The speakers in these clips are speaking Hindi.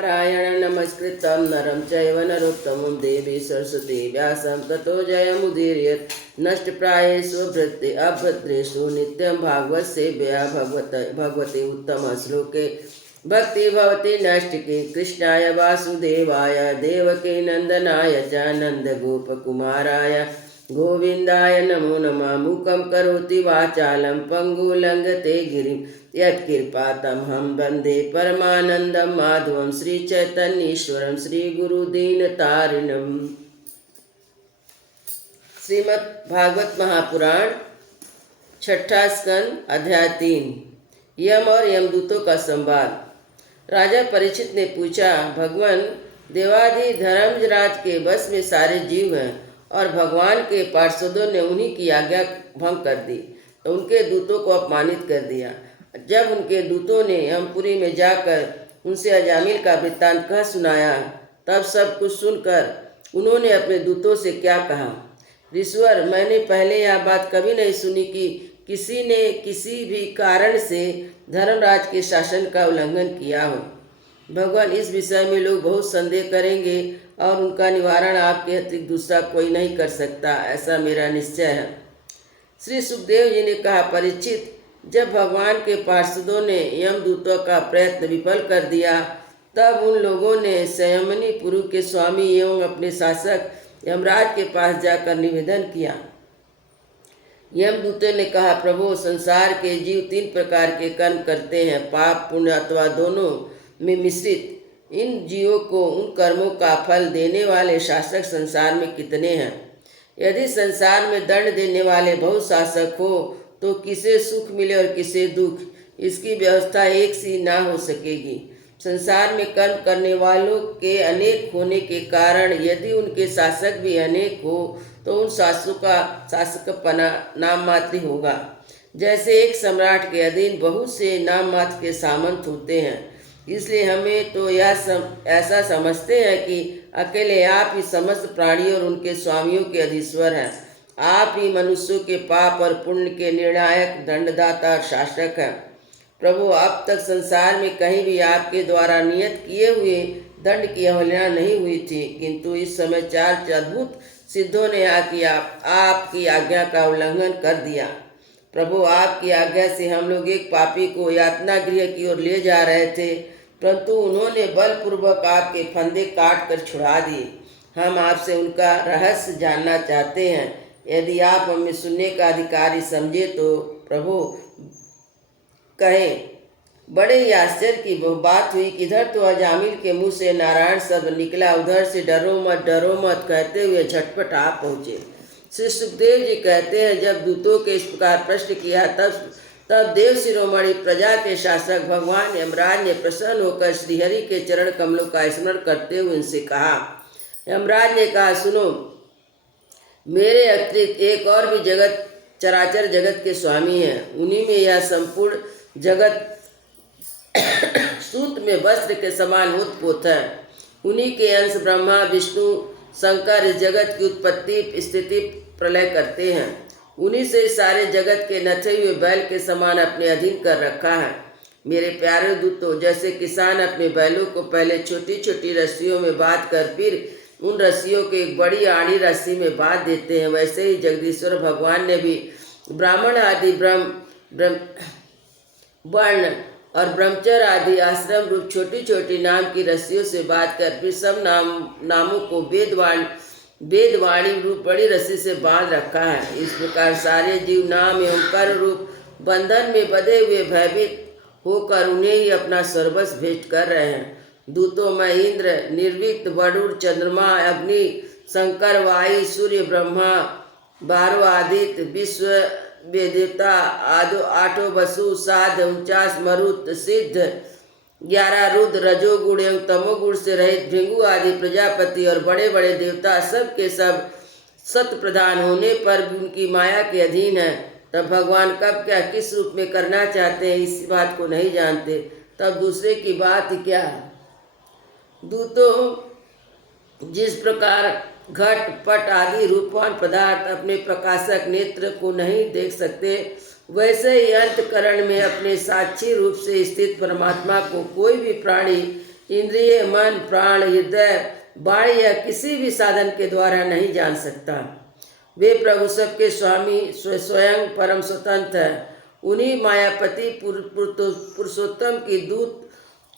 नारायण नमस्कृतं नरं चैव नरोत्तमं देवी सरस्वती व्यासं ततो जयमुदीरयेत् नष्टप्रायेषु वृत्ति अभद्रेषु नित्यं भागवत सेव्या भगवते उत्तम श्लोके भक्ति भवति नैष्टिकी कृष्णाय वासुदेवाय देवकी नंदनाय च नन्दगोपकुमाराय गोविंदाय नमो नमः। मूकं करोति वाचालं पंगुलंघते गिरिं यत्कृपातमहं वन्दे परमानन्दं माधवं श्रीचैतन्येश्वरं श्रीगुरुदीनतारिणम्। श्रीमद् भागवत महापुराण छठा स्कंद अध्याय 3 यम और यमदूतों का संवाद। राजा परीक्षित ने पूछा, भगवान देवादि धर्मराज के बस में सारे जीव हैं और भगवान के पार्षदों ने उन्हीं की आज्ञा भंग कर दी तो उनके दूतों को अपमानित कर दिया। जब उनके दूतों ने यमपुरी में जाकर उनसे अजामिल का वृत्तांत कह सुनाया तब सब कुछ सुनकर उन्होंने अपने दूतों से क्या कहा, ऋषवर, मैंने पहले यह बात कभी नहीं सुनी कि किसी ने किसी भी कारण से धर्मराज के शासन का उल्लंघन किया हो। भगवान, इस विषय में लोग बहुत संदेह करेंगे और उनका निवारण आपके अतिरिक्त दूसरा कोई नहीं कर सकता, ऐसा मेरा निश्चय है। श्री सुखदेव जी ने कहा, परीक्षित, जब भगवान के पार्षदों ने यमदूतों का प्रयत्न विफल कर दिया तब उन लोगों ने संयमनी पुरु के स्वामी एवं अपने शासक यमराज के पास जाकर निवेदन किया। यमदूतों ने कहा, प्रभु, संसार के जीव 3 प्रकार के कर्म करते हैं, पाप पुण्य अथवा दोनों में मिश्रित। इन जीवों को उन कर्मों का फल देने वाले शासक संसार में कितने हैं? यदि संसार में दंड देने वाले बहुत शासक हो तो किसे सुख मिले और किसे दुख, इसकी व्यवस्था एक सी ना हो सकेगी। संसार में कर्म करने वालों के अनेक होने के कारण यदि उनके शासक भी अनेक हो तो उन शासकपना नाम मात्र होगा। जैसे एक सम्राट के अधीन बहुत से नाम मात्र के सामंत होते हैं। इसलिए हमें तो ऐसा समझते हैं कि अकेले आप ही समस्त प्राणियों और उनके स्वामियों के अधीश्वर हैं। आप ही मनुष्यों के पाप और पुण्य के निर्णायक दंडदाता और शासक हैं। प्रभु, अब तक संसार में कहीं भी आपके द्वारा नियत किए हुए दंड की अवहेलना नहीं हुई थी, किंतु इस समय 4 अद्भुत सिद्धों ने आपकी आज्ञा का उल्लंघन कर दिया। प्रभु, आपकी आज्ञा से हम लोग एक पापी को यातना गृह की ओर ले जा रहे थे, परंतु उन्होंने बलपूर्वक आपके फंदे काट कर छुड़ा दिए। हम आपसे उनका रहस्य जानना चाहते हैं। यदि आप हमें सुनने का अधिकारी समझे तो प्रभु कहें। बड़े ही आश्चर्य की बात हुई कि इधर तो अजामिल के मुंह से नारायण शब्द निकला, उधर से डरो मत कहते हुए झटपट आप पहुँचे। श्री सुखदेव जी कहते हैं, जब दूतों के इस प्रकार प्रश्न किया तब देव शिरोमणि प्रजा के शासक भगवान यमराज ने प्रसन्न होकर श्रीहरि के चरण कमलों का स्मरण करते हुए उनसे कहा। यमराज ने कहा, सुनो, मेरे अतिरिक्त एक और भी जगत चराचर जगत के स्वामी हैं। उन्हीं में यह संपूर्ण जगत सूत में वस्त्र के समान उत्पोत है। उन्हीं के अंश ब्रह्मा विष्णु शंकर इस जगत की उत्पत्ति स्थिति प्रलय करते हैं। उन्हीं से सारे जगत के नथे हुए बैल के समान अपने अधीन कर रखा है। मेरे प्यारे दूतों, जैसे किसान अपने बैलों को पहले छोटी छोटी रस्सियों में बांध कर फिर उन रस्सियों को एक बड़ी आड़ी रस्सी में बांध देते हैं, वैसे ही जगदीश्वर भगवान ने भी ब्राह्मण आदि वर्ण और ब्रह्मचर्य आदि आश्रम रूप छोटी छोटी नाम की रस्सियों से बांध कर फिर सब नामों को वेदवाणी रूप बड़ी रस्सी से बांध रखा है। इस प्रकार सारे जीव नाम एवं कर रूप बंधन में बंधे हुए भयभीत होकर उन्हें ही अपना सर्वस्व भेंट कर रहे हैं। दूतों में इंद्र, निर्विक्त, वरुण, चंद्रमा, अग्नि, शंकर, वायु, सूर्य, ब्रह्मा, 12 आदित्य, विश्व देवता, 8 वसु, 7 49 मरुत, सिद्ध, 11 रुद्र, रजोगुण एवं तमोगुण से रहित भृंगु आदि प्रजापति और बड़े बड़े देवता सब के सब सत प्रधान होने पर भी उनकी माया के अधीन है। तब भगवान कब क्या किस रूप में करना चाहते हैं इस बात को नहीं जानते, तब दूसरे की बात ही क्या है। दूतों, जिस प्रकार घट पट आदि रूपवान पदार्थ अपने प्रकाशक नेत्र को नहीं देख सकते, वैसे ही अंतकरण में अपने साक्षी रूप से स्थित परमात्मा को कोई भी प्राणी इंद्रिय, मन, प्राण, हृदय, वाणी या किसी भी साधन के द्वारा नहीं जान सकता। वे प्रभु सबके स्वामी स्वयं परम स्वतंत्र है। उन्हीं मायापति पुरुषोत्तम की दूत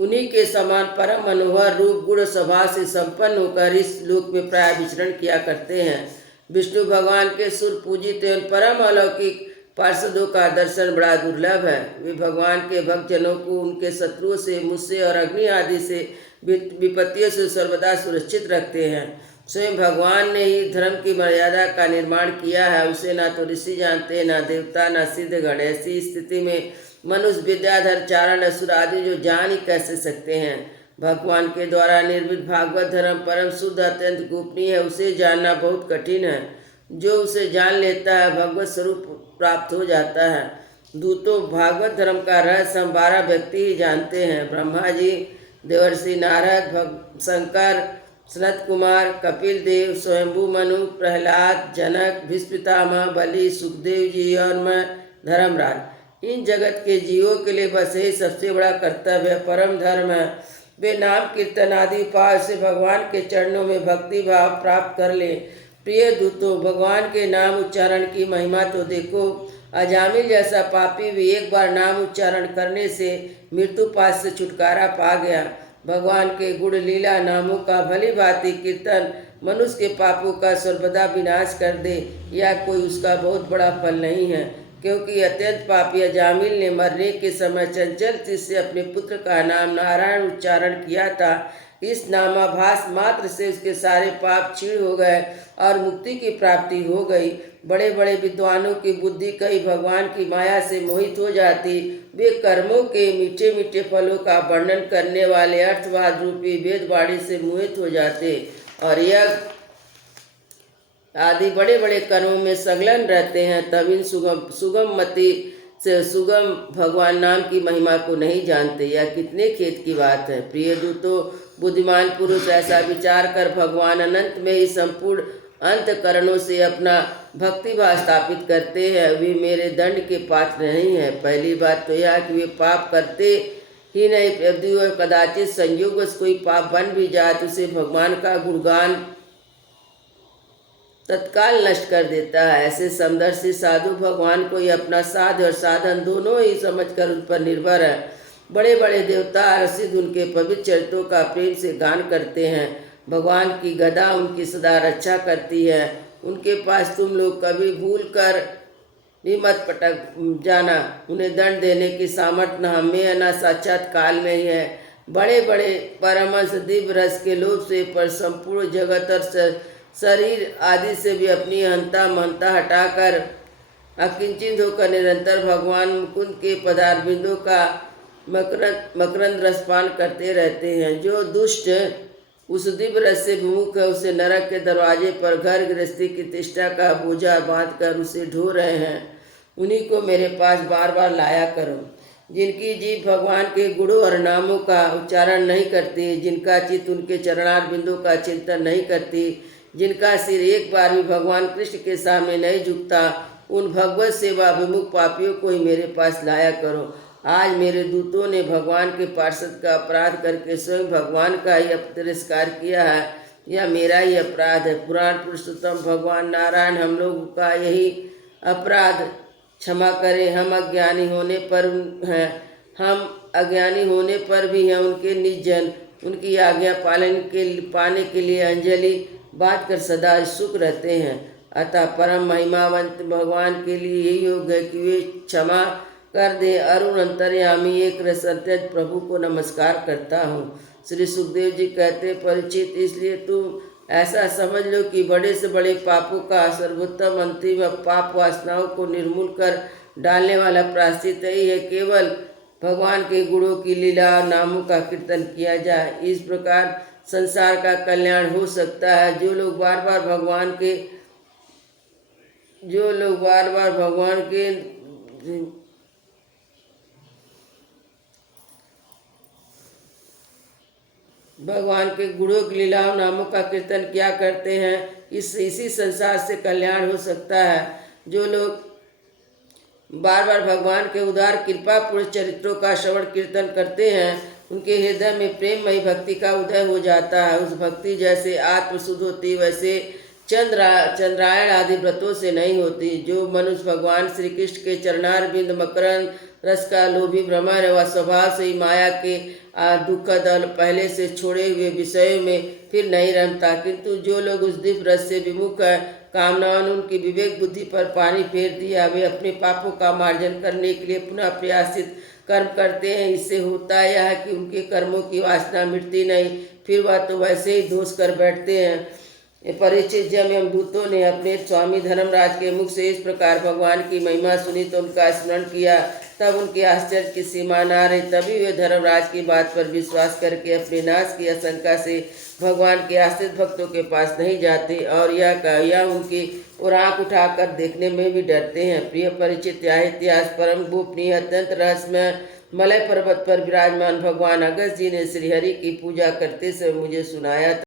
उन्हीं के समान परम मनोहर रूप गुण स्वभाव से संपन्न होकर इस लोक में प्राय विचरण किया करते हैं। विष्णु भगवान के सुर पूजित एवं परम अलौकिक पार्षदों का दर्शन बड़ा दुर्लभ है। वे भगवान के भक्तजनों को उनके शत्रुओं से, मुझसे और अग्नि आदि से विपत्तियों से सर्वदा सुरक्षित रखते हैं। स्वयं भगवान ने ही धर्म की मर्यादा का निर्माण किया है। उसे ना तो ऋषि जानते, ना देवता, ना सिद्ध गण। ऐसी स्थिति में मनुष्य, विद्याधर, चारण, असुर आदि जो जान ही कैसे सकते हैं। भगवान के द्वारा निर्मित भागवत धर्म परम शुद्ध, अत्यंत गोपनीय है। उसे जानना बहुत कठिन है। जो उसे जान लेता है भगवत स्वरूप प्राप्त हो जाता है। दूतों, भागवत धर्म का रहस्य हम 12 व्यक्ति ही जानते हैं। ब्रह्मा जी, देवर्षि नारद, शंकर, सनत कुमार, कपिल देव, स्वयंभू मनु, प्रहलाद, जनक, भीष्म पितामह, बलि, सुखदेव जी और मैं धर्मराज। इन जगत के जीवों के लिए बस यही सबसे बड़ा कर्तव्य परम धर्म है। वे नाम कीर्तन आदि उपाय से भगवान के चरणों में भक्ति भाव प्राप्त कर ले। प्रिय दूतों, भगवान के नाम उच्चारण की महिमा तो देखो। अजामिल जैसा पापी भी एक बार नाम उच्चारण करने से मृत्युपाश से छुटकारा पा गया। भगवान के गुण लीला नामों का भली भांति कीर्तन मनुष्य के पापों का सर्वदा विनाश कर दे, या कोई उसका बहुत बड़ा फल नहीं है। क्योंकि अत्यंत पापी अजामिल ने मरने के समय चंचल चित्त से अपने पुत्र का नाम नारायण उच्चारण किया था। इस नामाभास मात्र से उसके सारे पाप क्षीण हो गए और मुक्ति की प्राप्ति हो गई। बड़े बड़े विद्वानों की बुद्धि कई भगवान की माया से मोहित हो जाती। वे कर्मों के मीठे मीठे फलों का वर्णन करने वाले अर्थवाद रूपी वेदवाणी से मोहित हो जाते और यज्ञ आदि बड़े बड़े कर्मों में संलग्न रहते हैं। तब इन सुगम मति से सुगम भगवान नाम की महिमा को नहीं जानते। यह कितने खेद की बात है। प्रिय दूतों, बुद्धिमान पुरुष ऐसा विचार कर भगवान अनंत में ही संपूर्ण अंतकरणों से अपना भक्तिभाव स्थापित करते हैं। वे मेरे दंड के पात्र नहीं है। पहली बात तो यह कि वे पाप करते ही नहीं, यदि वह कदाचित संयोगवश कोई पाप बन भी जाए तो उसे भगवान का गुणगान तत्काल नष्ट कर देता है। ऐसे समदर्शी साधु भगवान को ही अपना साध और साधन दोनों ही समझकर उन पर निर्भर है। बड़े बड़े देवता रसिद उनके पवित्र चरित्रों का प्रेम से गान करते हैं। भगवान की गदा उनकी सदा रक्षा करती है। उनके पास तुम लोग कभी भूल कर भी मत पटक जाना। उन्हें दंड देने की सामर्थ्य न हमें न साक्षात काल में ही है। बड़े बड़े परमहंस दिव्य रस के लोभ से पर संपूर्ण जगत और शरीर आदि से भी अपनी अहंता महंता हटाकर अकिंचित होकर निरंतर भगवान मुकुंद के पदारविंदों का मकरंद रसपान करते रहते हैं। जो दुष्ट उस दिव्य रस से विमुख है, उसे नरक के दरवाजे पर घर गृहस्थी की प्रतिष्ठा का बोझा बांध कर उसे ढो रहे हैं। उन्हीं को मेरे पास बार बार लाया करो। जिनकी जीभ भगवान के गुणों और नामों का उच्चारण नहीं करती, जिनका चित्त उनके चरणार बिंदु का चिंतन नहीं करती, जिनका सिर एक बार भी भगवान कृष्ण के सामने नहीं झुकता, उन भगवत सेवा विमुख पापियों को ही मेरे पास लाया करो। आज मेरे दूतों ने भगवान के पार्षद का अपराध करके स्वयं भगवान का ही तिरस्कार किया है। यह मेरा ही अपराध है। पुराण पुरुषोत्तम भगवान नारायण हम लोगों का यही अपराध क्षमा करें। हम अज्ञानी होने पर हैं, हम अज्ञानी होने पर भी हैं उनके निजन। उनकी आज्ञा पाने के लिए अंजलि बात कर सदा सुख रहते हैं। अतः परम महिमावंत भगवान के लिए यही योग्य है कि वे क्षमा कर दे। अरुण अंतर्यामी एक रस अत्यंत प्रभु को नमस्कार करता हूँ। श्री सुखदेव जी कहते, परिचित, इसलिए तुम ऐसा समझ लो कि बड़े से बड़े पापों का सर्वोत्तम अंतिम पाप वासनाओं को निर्मूल कर डालने वाला प्रायश्चित ही है केवल भगवान के गुणों की लीला और नामों का कीर्तन किया जाए। इस प्रकार संसार का कल्याण हो सकता है। जो लोग बार बार भगवान के गुणों की लीलाओं नामों का कीर्तन किया करते हैं, इसी संसार से कल्याण हो सकता है। जो लोग बार बार भगवान के उदार कृपा पूर्ण चरित्रों का श्रवण कीर्तन करते हैं, उनके हृदय में प्रेममयी भक्ति का उदय हो जाता है। उस भक्ति जैसे आत्म शुद्ध होती वैसे चंद्रायण आदि व्रतों से नहीं होती। जो मनुष्य भगवान श्री कृष्ण के चरणारविंद मकरंद रस का लोभी भ्रमर है, वह स्वभाव से ही माया के दुखद और पहले से छोड़े हुए विषयों में फिर नहीं रमता। किंतु जो लोग उस दिव्य रस से विमुख है, कामनाओं ने उनकी विवेक बुद्धि पर पानी फेर दिया, वे अपने पापों का मार्जन करने के लिए पुनः प्रयासित कर्म करते हैं। इससे होता यह है कि उनके कर्मों की वासना मिटती नहीं, फिर वह तो वैसे ही दोष कर बैठते हैं। परीक्षित जब यमदूतों ने अपने स्वामी धर्मराज के मुख से इस प्रकार भगवान की महिमा सुनी तो उनका स्मरण किया, तब उनके आश्चर्य की सीमा न रही। तभी वे धर्मराज की बात पर विश्वास करके अपने नाश की आशंका से भगवान के आश्रित भक्तों के पास नहीं जाते और यह उनकी ओर आँख उठाकर देखने में भी डरते हैं। प्रिय परिचित, यह इतिहास परम गोपनीय अत्यंत रहस्यमय मलय पर्वत पर विराजमान भगवान अगस्त जी ने श्रीहरि की पूजा करते समय मुझे सुनाया था।